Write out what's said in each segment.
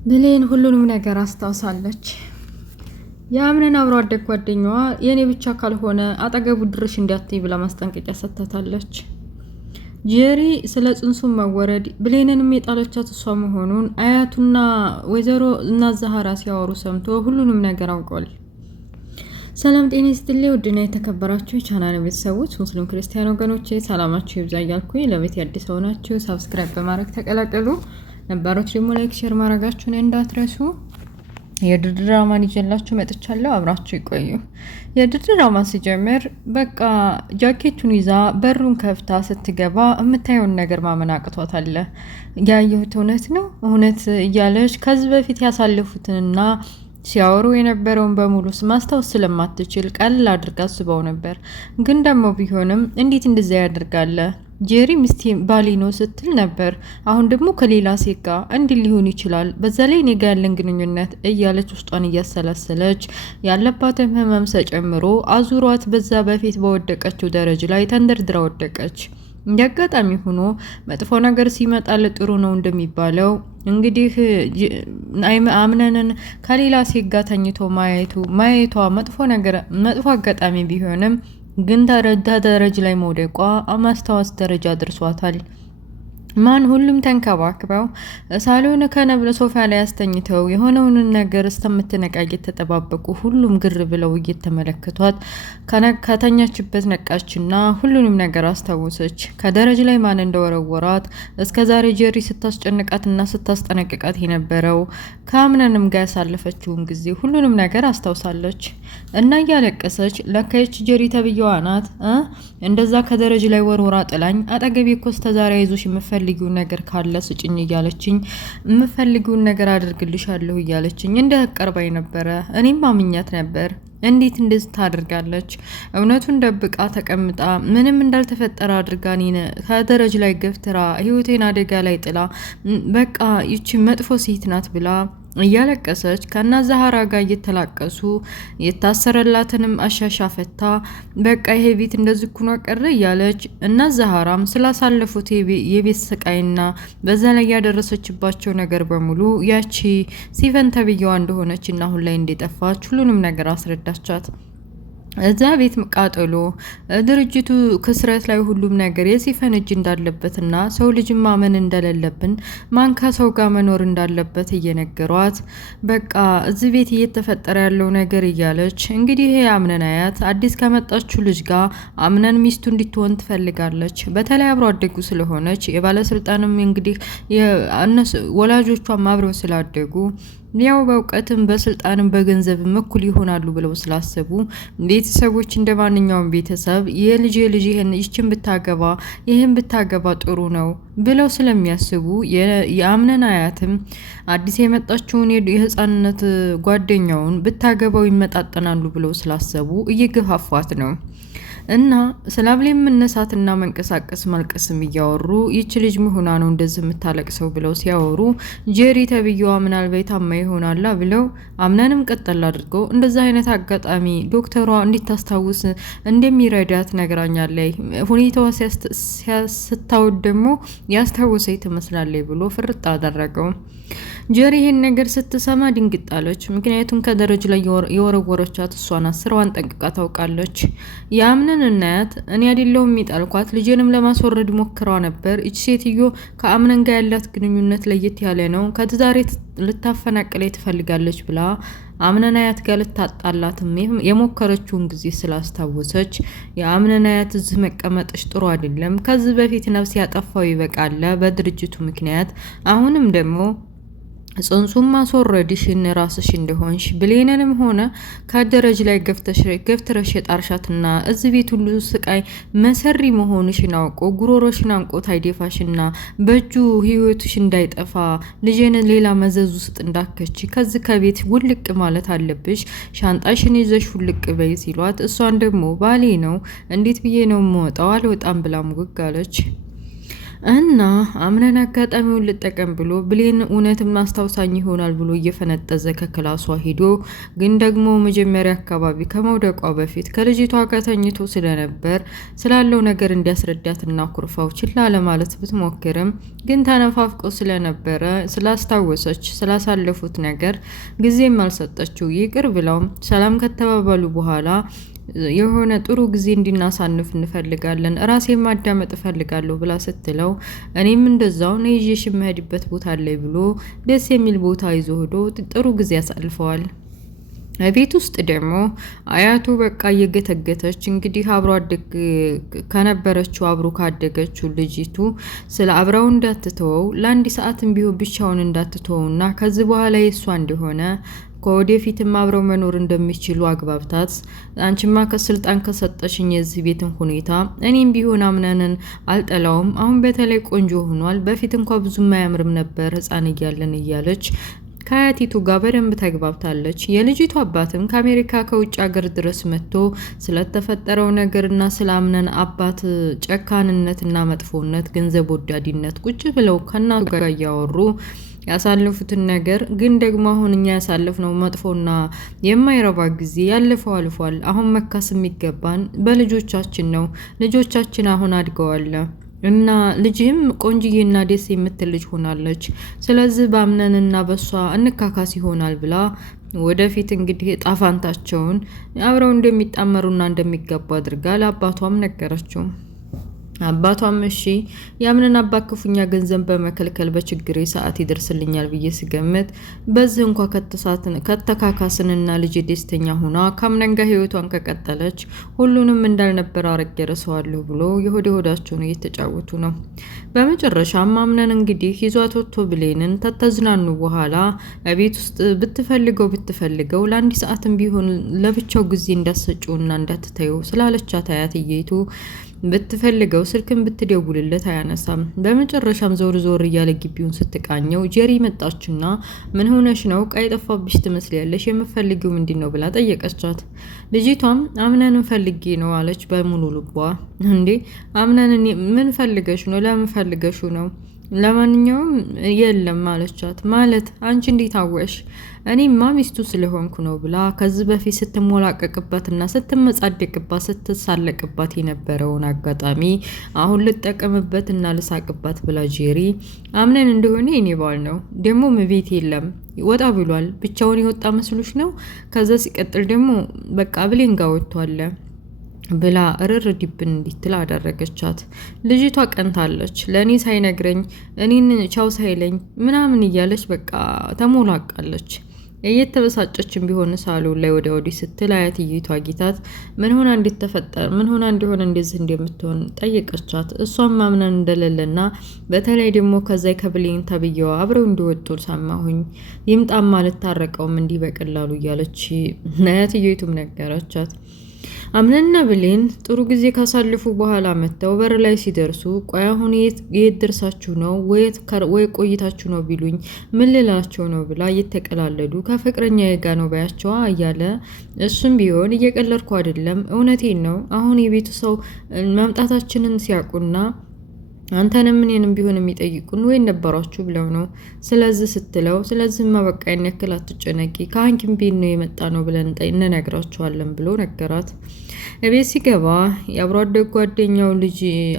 ብሌን ሁሉንም ነገር አስታውሳለች። የአምነን አብሮ አደግ ጓደኛዋ የኔ ብቻ ካልሆነ አጠገቡ ድርሽ እንዳትይ ብላ ማስጠንቀቂያ ሰጥታታለች። ጄሪ ስለ ጽንሱን መወረድ ብሌንንም የጣለቻት እሷ መሆኑን አያቱና ወይዘሮ እና ዛሃራ ሲያወሩ ሰምቶ ሁሉንም ነገር አውቋል። ሰላም ጤና ይስጥልኝ ውድና የተከበራችሁ የቻናል ቤተሰቦች ሙስሊም ክርስቲያን ወገኖቼ ሰላማችሁ ይብዛ እያልኩኝ ለቤት አዲስ ሆናችሁ ሰብስክራይብ በማድረግ ተቀላቀሉ። ነባሮች ደግሞ ላይክ ሼር ማድረጋችሁን እንዳትረሱ። የድርድር ድራማን ይዤላችሁ መጥቻለሁ። አብራችሁ ይቆዩ። የድርድር ድራማ ሲጀምር በቃ ጃኬቱን ይዛ በሩን ከፍታ ስትገባ የምታየውን ነገር ማመን አቅቷታል። ያየሁት እውነት ነው እውነት እያለች ከዚህ በፊት ያሳለፉትንና ሲያወሩ የነበረውን በሙሉ ማስታወስ ስለማትችል ቀልል አድርጋ አስበው ነበር። ግን ደግሞ ቢሆንም እንዴት እንደዛ ያደርጋለ ጄሪ ሚስቴ ባሌ ነው ስትል ነበር። አሁን ደግሞ ከሌላ ሴት ጋር እንዲህ ሊሆን ይችላል፣ በዛ ላይ እኔ ጋር ያለን ግንኙነት እያለች ውስጧን እያሰላሰለች ያለባትን ህመም ጨምሮ አዙሯት በዛ በፊት በወደቀችው ደረጃ ላይ ተንደርድራ ወደቀች። እንዲያጋጣሚ ሆኖ መጥፎ ነገር ሲመጣ ለጥሩ ነው እንደሚባለው እንግዲህ አምነንን ከሌላ ሴት ጋር ተኝቶ ማየቷ መጥፎ አጋጣሚ ቢሆንም ግን ደረጃ ላይ መውደቋ ማስታወስ ደረጃ ደርሷታል። ማን ሁሉም ተንከባክበው ሳሎን ከነብለ ሶፋ ላይ አስተኝተው የሆነውን ነገር እስከምትነቃ እየተጠባበቁ ሁሉም ግር ብለው እየተመለከቷት ከተኛችበት ነቃችና ሁሉንም ነገር አስታወሰች። ከደረጃ ላይ ማን እንደወረወራት እስከዛሬ ጄሪ ስታስጨንቃትና ስታስጠነቅቃት የነበረው ከአምነንም ጋር ያሳለፈችውን ጊዜ ሁሉንም ነገር አስታውሳለች እና እያለቀሰች ለካየች ጄሪ ተብየዋ ናት እንደዛ ከደረጃ ላይ ወርወራ ጥላኝ አጠገቤ እኮ እስከዛሬ አይዞሽ የምፈልጊውን ነገር ካለ ስጭኝ እያለችኝ የምፈልጊውን ነገር አድርግልሻለሁ እያለችኝ እንደ ቀርባይ ነበረ። እኔም አምኛት ነበር። እንዴት እንደዚህ ታደርጋለች? እውነቱን ደብቃ ተቀምጣ ምንም እንዳልተፈጠረ አድርጋ ከደረጃ ላይ ገፍትራ ህይወቴን አደጋ ላይ ጥላ በቃ ይቺ መጥፎ ሴት ናት ብላ እያለቀሰች ከና ዛሃራ ጋር እየተላቀሱ የታሰረላትንም አሻሻፈታ በቃ ይሄ ቤት እንደዚህ ኩኖ ቀረ እያለች እና ዛሃራም ስላሳለፉት የቤት ስቃይና በዛ ላይ ያደረሰችባቸው ነገር በሙሉ ያቺ ሲፈን ተብየዋ እንደሆነች እና አሁን ላይ እንደጠፋች ሁሉንም ነገር አስረዳቻት። እዛ ቤት ቃጠሎ ድርጅቱ ክስረት ላይ ሁሉም ነገር የሲፈን እጅ እንዳለበትና ሰው ልጅ ማመን እንደሌለብን ማን ከሰው ጋር መኖር እንዳለበት እየነገሯት በቃ እዚህ ቤት እየተፈጠረ ያለው ነገር እያለች እንግዲህ ይሄ አምነን አያት አዲስ ከመጣችው ልጅ ጋር አምነን ሚስቱ እንድትሆን ትፈልጋለች። በተለይ አብሮ አደጉ ስለሆነች የባለስልጣንም እንግዲህ ወላጆቿም አብረው ስላደጉ ያው በእውቀትም በስልጣንም በገንዘብም እኩል ይሆናሉ ብለው ስላሰቡ ቤተሰቦች እንደ ማንኛውም ቤተሰብ የልጅ ይህችን ብታገባ ይህን ብታገባ ጥሩ ነው ብለው ስለሚያስቡ የአምነን አያትም አዲስ የመጣችውን የህፃንነት ጓደኛውን ብታገባው ይመጣጠናሉ ብለው ስላሰቡ እየገፋፏት ነው። እና ስላብሌ መነሳትና መንቀሳቀስ ማልቀስም እያወሩ ይች ልጅ መሆና ነው እንደዚህ የምታለቅሰው ብለው ሲያወሩ ጄሪ ተብየዋ ምናልባት ታማ ይሆናላ ብለው አምነንም ቀጠል አድርገው እንደዛ አይነት አጋጣሚ ዶክተሯ እንድታስታውስ እንደሚረዳት ነግራኛለች። ሁኔታዋ ስታውድ ደግሞ ያስታውሰኝ ትመስላለች ብሎ ፍርጥ አደረገው። ጄሪ ይሄን ነገር ስትሰማ ድንግጣለች። ምክንያቱም ከደረጃ ላይ የወረወረቻት እሷ ናት። ስራዋን ጠንቅቃ ታውቃለች። የአምነን እናት እኔ አይደለሁም የሚጣልኳት ልጄንም ለማስወረድ ሞክራ ነበር። እቺ ሴትዮ ከአምነን ጋር ያላት ግንኙነት ለየት ያለ ነው፣ ከትዳሬ ልታፈናቅለኝ ትፈልጋለች ብላ አምነን አያት ጋር ልታጣላትም የሞከረችውን ጊዜ ስላስታወሰች የአምነን አያት እዚህ መቀመጥሽ ጥሩ አይደለም፣ ከዚህ በፊት ነፍስ ያጠፋው ይበቃል በድርጅቱ ምክንያት አሁንም ደግሞ ጽንሱን ማስወረድሽን ራስሽ እንደሆንሽ ብሌንንም ሆነ ከደረጃ ላይ ገፍትረሽ የጣርሻትና እዚህ ቤት ሁሉ ስቃይ መሰሪ መሆንሽን አውቆ ጉሮሮሽን አንቆት አይደፋሽና በእጁ ህይወትሽ እንዳይጠፋ ልጄን ሌላ መዘዝ ውስጥ እንዳከች ከዚህ ከቤት ውልቅ ማለት አለብሽ፣ ሻንጣሽን ይዘሽ ውልቅ በይ ሲሏት እሷን ደግሞ ባሌ ነው እንዴት ብዬ ነው የምወጣው አልወጣም ብላ ሙግግ አለች። እና አምነን አጋጣሚውን ልጠቀም ብሎ ብሌን እውነትም አስታውሳኝ ይሆናል ብሎ እየፈነጠዘ ከክላሷ ሂዶ ግን ደግሞ መጀመሪያ አካባቢ ከመውደቋ በፊት ከልጅቷ ጋር ተኝቶ ስለነበር ስላለው ነገር እንዲያስረዳትና ኩርፋው ችላ ለማለት ብትሞክርም ግን ተነፋፍቆ ስለነበረ ስላስታወሰች ስላሳለፉት ነገር ጊዜም አልሰጠችው። ይቅር ብለው ሰላም ከተባባሉ በኋላ የሆነ ጥሩ ጊዜ እንድናሳንፍ እንፈልጋለን፣ ራሴን ማዳመጥ እፈልጋለሁ ብላ ስትለው እኔም እንደዛው ነው ይዤሽ የምሄድበት ቦታ ላይ ብሎ ደስ የሚል ቦታ ይዞ ሄዶ ጥሩ ጊዜ ያሳልፈዋል። ቤት ውስጥ ደግሞ አያቱ በቃ እየገተገተች እንግዲህ አብሮ አደግ ከነበረችው አብሮ ካደገችው ልጅቱ ስለ አብረው እንዳትተወው ለአንድ ሰዓትም ቢሆን ብቻውን እንዳትተወውና ከዚህ በኋላ የእሷ እንደሆነ ከወደፊትም አብረው መኖር እንደሚችሉ አግባብታት አንቺማ ከስልጣን ከሰጠሽኝ የዚህ ቤትን ሁኔታ እኔም ቢሆን አምነንን አልጠላውም። አሁን በተለይ ቆንጆ ሆኗል። በፊት እንኳ ብዙም አያምርም ነበር ሕፃን እያለን እያለች ከአያቲቱ ጋር በደንብ ተግባብታለች። የልጅቱ አባትም ከአሜሪካ ከውጭ ሀገር ድረስ መጥቶ ስለተፈጠረው ነገርና ስላምነን አባት ጨካንነትና መጥፎነት፣ ገንዘብ ወዳዲነት ቁጭ ብለው ከእናቱ ጋር እያወሩ ያሳለፉትን ነገር ግን ደግሞ አሁን እኛ ያሳለፍነው መጥፎና የማይረባ ጊዜ ያለፈው አልፏል። አሁን መካስ የሚገባን በልጆቻችን ነው። ልጆቻችን አሁን አድገዋል እና ልጅህም ቆንጅዬና ደስ የምትል ልጅ ሆናለች። ስለዚህ በአምነንና በሷ እንካካስ ይሆናል ብላ ወደፊት እንግዲህ ጣፋንታቸውን አብረው እንደሚጣመሩና እንደሚገቡ አድርጋ ለአባቷም ነገረችው። አባቷም እሺ ያምነን አባት ክፉኛ ገንዘብ በመከልከል በችግሬ ሰዓት ይደርስልኛል ብዬ ስገምት በዚህ እንኳ ከተካካስንና ልጅ ደስተኛ ሆና ካምነን ጋር ህይወቷን ከቀጠለች ሁሉንም እንዳልነበር አረግ ረሰዋለሁ ብሎ የሆዳቸውን እየተጫወቱ ነው። በመጨረሻም አምነን እንግዲህ ይዟት ወጥቶ ብሌንን ተተዝናኑ በኋላ ቤት ውስጥ ብትፈልገው ለአንድ ሰዓትም ቢሆን ለብቻው ጊዜ እንዳሰጪውና እንዳትተዩ ስላለቻት አያትየይቱ ብትፈልገው ስልክን ብትደውልለት አያነሳም። በመጨረሻም ዞር እያለ ግቢውን ስትቃኘው ጄሪ መጣችና ምን ሆነሽ ነው? ዕቃ የጠፋብሽ ትመስያለሽ። የምፈልጊው ምንድን ነው ብላ ጠየቀቻት። ልጅቷም አምነንን ፈልጌ ነው አለች በሙሉ ልቧ። እንዴ አምነንን ምን ፈልገሽ ነው? ለምን ፈልገሹ ነው? ለማንኛውም የለም አለቻት። ማለት አንቺ እንዴት አወሽ? እኔማ ሚስቱ ስለሆንኩ ነው ብላ ከዚህ በፊት ስትሞላቀቅባትና ስትመጻደቅባት ስትሳለቅባት የነበረውን አጋጣሚ አሁን ልጠቀምበትና ልሳቅባት ብላ ጄሪ አምነን እንደሆነ የኔ ባል ነው፣ ደግሞ ቤት የለም ወጣ ብሏል። ብቻውን የወጣ መስሎሽ ነው? ከዛ ሲቀጥል ደግሞ በቃ ብሌን ጋር ወጥቷል ብላ እርር ዲብን እንዲትል አደረገቻት። ልጅቷ ቀንታለች። ለእኔ ሳይነግረኝ እኔን ቻው ሳይለኝ ምናምን እያለች በቃ ተሞላቃለች። እየተበሳጨችን ቢሆን ሳሎን ላይ ወደ ወዲህ ስትል አያትየቷ ጌታት ምን ሆና እንደሆነ እንደዚህ እንደምትሆን ጠየቀቻት። እሷም ማምነን እንደሌለና በተለይ ደግሞ ከዛይ ከብሌን ተብዬዋ አብረው እንዲወጡ ሰማሁኝ። ይምጣማ ልታረቀውም እንዲህ በቀላሉ እያለች አያትየቱም ነገረቻት። አምነንና ብሌን ጥሩ ጊዜ ካሳለፉ በኋላ መጥተው በር ላይ ሲደርሱ ቆይ አሁን የት ደርሳችሁ ነው ወይ ቆይታችሁ ነው ቢሉኝ ምን ልላቸው ነው ብላ እየተቀላለዱ ከፍቅረኛ የጋ ነው ባያቸዋ እያለ እሱም ቢሆን እየቀለድኩ አይደለም እውነቴን ነው። አሁን የቤቱ ሰው መምጣታችንን ሲያውቁና አንተንም እኔንም ቢሆን የሚጠይቁን ወይ ነበራችሁ ብለው ነው። ስለዚህማ በቃ ያን ያክል አትጨነቂ፣ ከሐኪም ቤት ነው የመጣ ነው ብለን እንነግራችኋለን ብሎ ነገራት። እቤት ሲገባ የአብሮ አደግ ጓደኛው ልጅ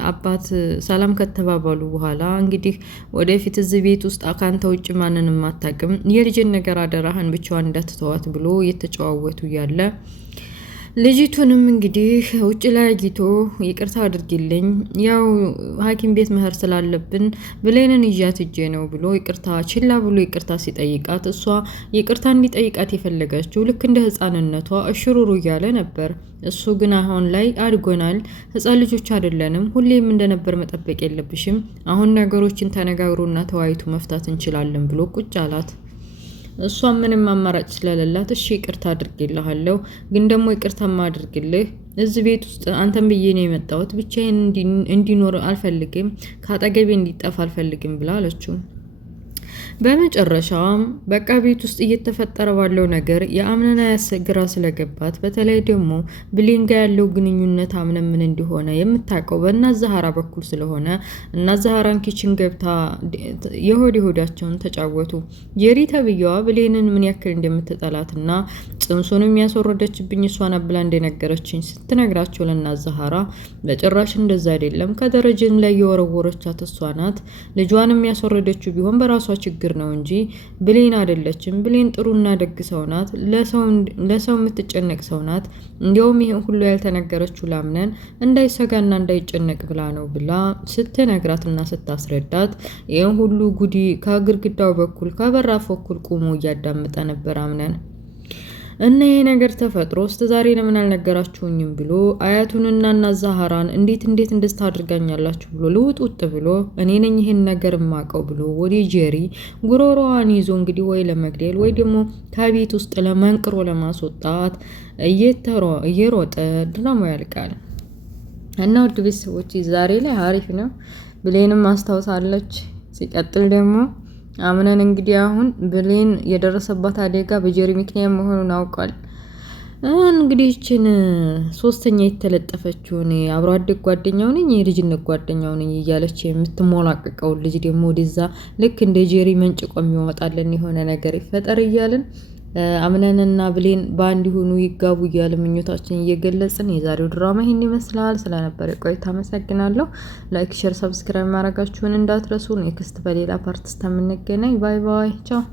አባት ሰላም ከተባባሉ በኋላ እንግዲህ ወደፊት እዚህ ቤት ውስጥ ካንተ ውጭ ማንንም አታውቅም፣ የልጅን ነገር አደራህን ብቻዋን እንዳትተዋት ብሎ እየተጨዋወቱ ያለ ልጅቱንም እንግዲህ ውጭ ላይ አግኝቶ ይቅርታ አድርጊልኝ፣ ያው ሐኪም ቤት መሄድ ስላለብን ብሌንን ይዣት ሂጄ ነው ብሎ ችላ ብሎ ይቅርታ ሲጠይቃት እሷ ይቅርታ እንዲጠይቃት የፈለገችው ልክ እንደ ሕፃንነቷ እሽሩሩ እያለ ነበር። እሱ ግን አሁን ላይ አድጎናል፣ ሕፃን ልጆች አይደለንም፣ ሁሌም እንደነበር መጠበቅ የለብሽም፣ አሁን ነገሮችን ተነጋግሮና ተወያይቶ መፍታት እንችላለን ብሎ ቁጭ አላት። እሷም ምንም አማራጭ ስለሌላት እሺ ይቅርታ አድርግልሃለሁ፣ ግን ደግሞ ይቅርታ ማድርግልህ እዚህ ቤት ውስጥ አንተም ብዬ ነው የመጣሁት፣ ብቻዬን እንዲኖር አልፈልግም፣ ከአጠገቤ እንዲጠፋ አልፈልግም ብላ አለችው። በመጨረሻም በቃ ቤት ውስጥ እየተፈጠረ ባለው ነገር የአምነን ግራ ስለገባት፣ በተለይ ደግሞ ብሌን ጋ ያለው ግንኙነት አምነን ምን እንደሆነ የምታውቀው በእናት ዛህራ በኩል ስለሆነ እናት ዛህራን ኪችን ገብታ የሆዳቸውን ተጫወቱ። ጄሪ ተብዬዋ ብሌንን ምን ያክል እንደምትጠላትና ጽንሱን የሚያስወረደችብኝ እሷን ብላ እንደነገረችኝ ስትነግራቸው ለእናት ዛህራ በጭራሽ እንደዛ አይደለም፣ ከደረጃም ላይ የወረወረቻት እሷ ናት። ልጇን የሚያስወረደችው ቢሆን በራሷ ችግር ነው እንጂ ብሌን አይደለችም። ብሌን ጥሩና ደግ ሰው ናት። ለሰው የምትጨነቅ ሰው ናት። እንዲያውም ይሄን ሁሉ ያልተነገረችው ላምነን እንዳይሰጋና እንዳይጨነቅ ብላ ነው ብላ ስትነግራትና ስታስረዳት ይሄን ሁሉ ጉዲ ከግድግዳው በኩል ከበራፍ በኩል ቆሞ እያዳመጠ ነበር አምነን። እና ይሄ ነገር ተፈጥሮ እስከ ዛሬ ለምን አልነገራችሁኝም ብሎ አያቱንና እናት ዛህራን እንዴት እንደዚህ ታድርጋኛላችሁ ብሎ ልውጥ ብሎ እኔ ነኝ ይሄን ነገር ማቀው ብሎ ወደ ጄሪ ጉሮሮዋን ይዞ እንግዲህ ወይ ለመግደል ወይ ደግሞ ከቤት ውስጥ ለመንቅሮ ለማስወጣት እየሮጠ ድራማው ያልቃል። እና ውድ ቤተሰቦች ዛሬ ላይ አሪፍ ነው። ብሌንም አስታውሳለች። ሲቀጥል ደግሞ አምነን እንግዲህ አሁን ብሌን የደረሰባት አደጋ በጄሪ ምክንያት መሆኑን አውቋል። እንግዲህ ይችን ሶስተኛ የተለጠፈችውን አብሮ አደግ ጓደኛው ነኝ የልጅነት ጓደኛው ነኝ እያለች የምትሞላቀቀው ልጅ ደግሞ ወደዛ ልክ እንደ ጄሪ መንጭቆ የሚወጣልን የሆነ ነገር ይፈጠር እያልን አምነንና ብሌን በአንድ ሆኑ ይጋቡ እያለ ምኞታችን እየገለጽን የዛሬው ድራማ ይሄን ይመስላል። ስለነበረ ቆይታ አመሰግናለሁ። ላይክ፣ ሼር፣ ሰብስክራይብ ማድረጋችሁን እንዳትረሱ። ኔክስት በሌላ ፓርት እስከምንገናኝ ባይ ባይ ቻው።